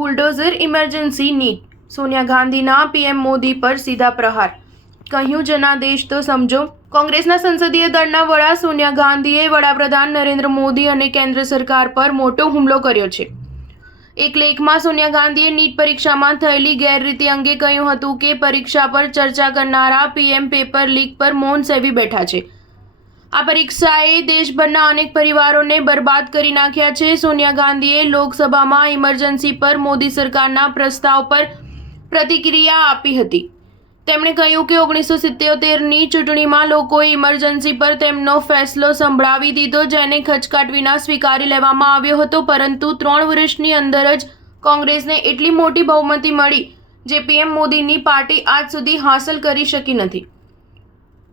Bulldozer emergency NEET, Sonia ગાંધીના PM Modi પર સીધા પ્રહાર, કહ્યું જનાદેશ તો સમજો. કોંગ્રેસના સંસદીય દળના વડા સોનિયા ગાંધીએ વડાપ્રધાન નરેન્દ્ર મોદી અને કેન્દ્ર સરકાર પર મોટો હુમલો કર્યો છે. એક લેખમાં સોનિયા ગાંધીએ નીટ પરીક્ષામાં થયેલી ગેરરીતિ અંગે કહ્યું હતું કે પરીક્ષા પર ચર્ચા કરનારા પીએમ પેપર લીક પર મૌન સેવી બેઠા છે. આ પરીક્ષાએ દેશભરના અનેક પરિવારોને બરબાદ કરી નાખ્યા છે. સોનિયા ગાંધીએ લોકસભામાં ઇમરજન્સી પર મોદી સરકારના પ્રસ્તાવ પર પ્રતિક્રિયા આપી હતી. તેમણે કહ્યું કે 1977ની ચૂંટણીમાં લોકોએ ઇમરજન્સી પર તેમનો ફેસલો સંભળાવી દીધો, જેને ખચકાટ વિના સ્વીકારી લેવામાં આવ્યો હતો. પરંતુ 3 વર્ષની અંદર જ કોંગ્રેસને એટલી મોટી બહુમતી મળી, જે પીએમ મોદીની પાર્ટી આજ સુધી હાંસલ કરી શકી નથી.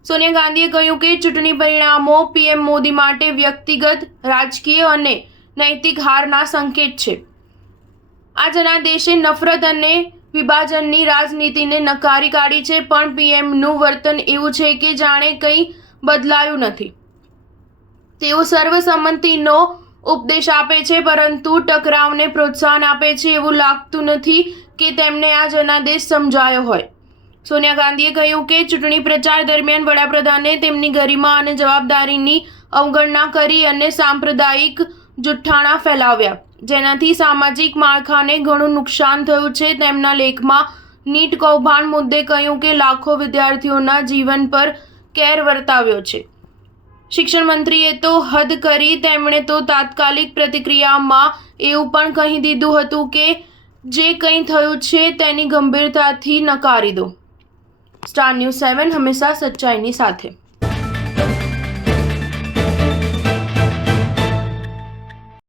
સોનિયા ગાંધીએ કહ્યું કે ચૂંટણી પરિણામો પીએમ મોદી માટે વ્યક્તિગત, રાજકીય અને નૈતિક હારના સંકેત છે. આ જનાદેશે નફરત અને વિભાજનની રાજનીતિને નકારી કાઢી છે. પણ પીએમનું વર્તન એવું છે કે જાણે કંઈ બદલાયું નથી. તેઓ સર્વસંમતિનો ઉપદેશ આપે છે, પરંતુ ટકરાવને પ્રોત્સાહન આપે છે. એવું લાગતું નથી કે તેમને આ જનાદેશ સમજાયો હોય. સોનિયા ગાંધીએ કહ્યું કે ચૂંટણી પ્રચાર દરમિયાન વડાપ્રધાને તેમની ગરિમા અને જવાબદારીની અવગણના કરી અને સાંપ્રદાયિક જુઠ્ઠાણા ફેલાવ્યા, જેનાથી સામાજિક માળખાને ઘણું નુકસાન થયું છે. તેમના લેખમાં નીટ કૌભાંડ મુદ્દે કહ્યું કે લાખો વિદ્યાર્થીઓના જીવન પર કેર વર્તાવ્યો છે. શિક્ષણ મંત્રીએ તો હદ કરી. તેમણે તો તાત્કાલિક પ્રતિક્રિયામાં એવું પણ કહી દીધું હતું કે જે કંઈ થયું છે તેની ગંભીરતાથી નકારી દો. સ્ટાર ન્યૂઝ 7 હંમેશા સચ્ચાઈની સાથે.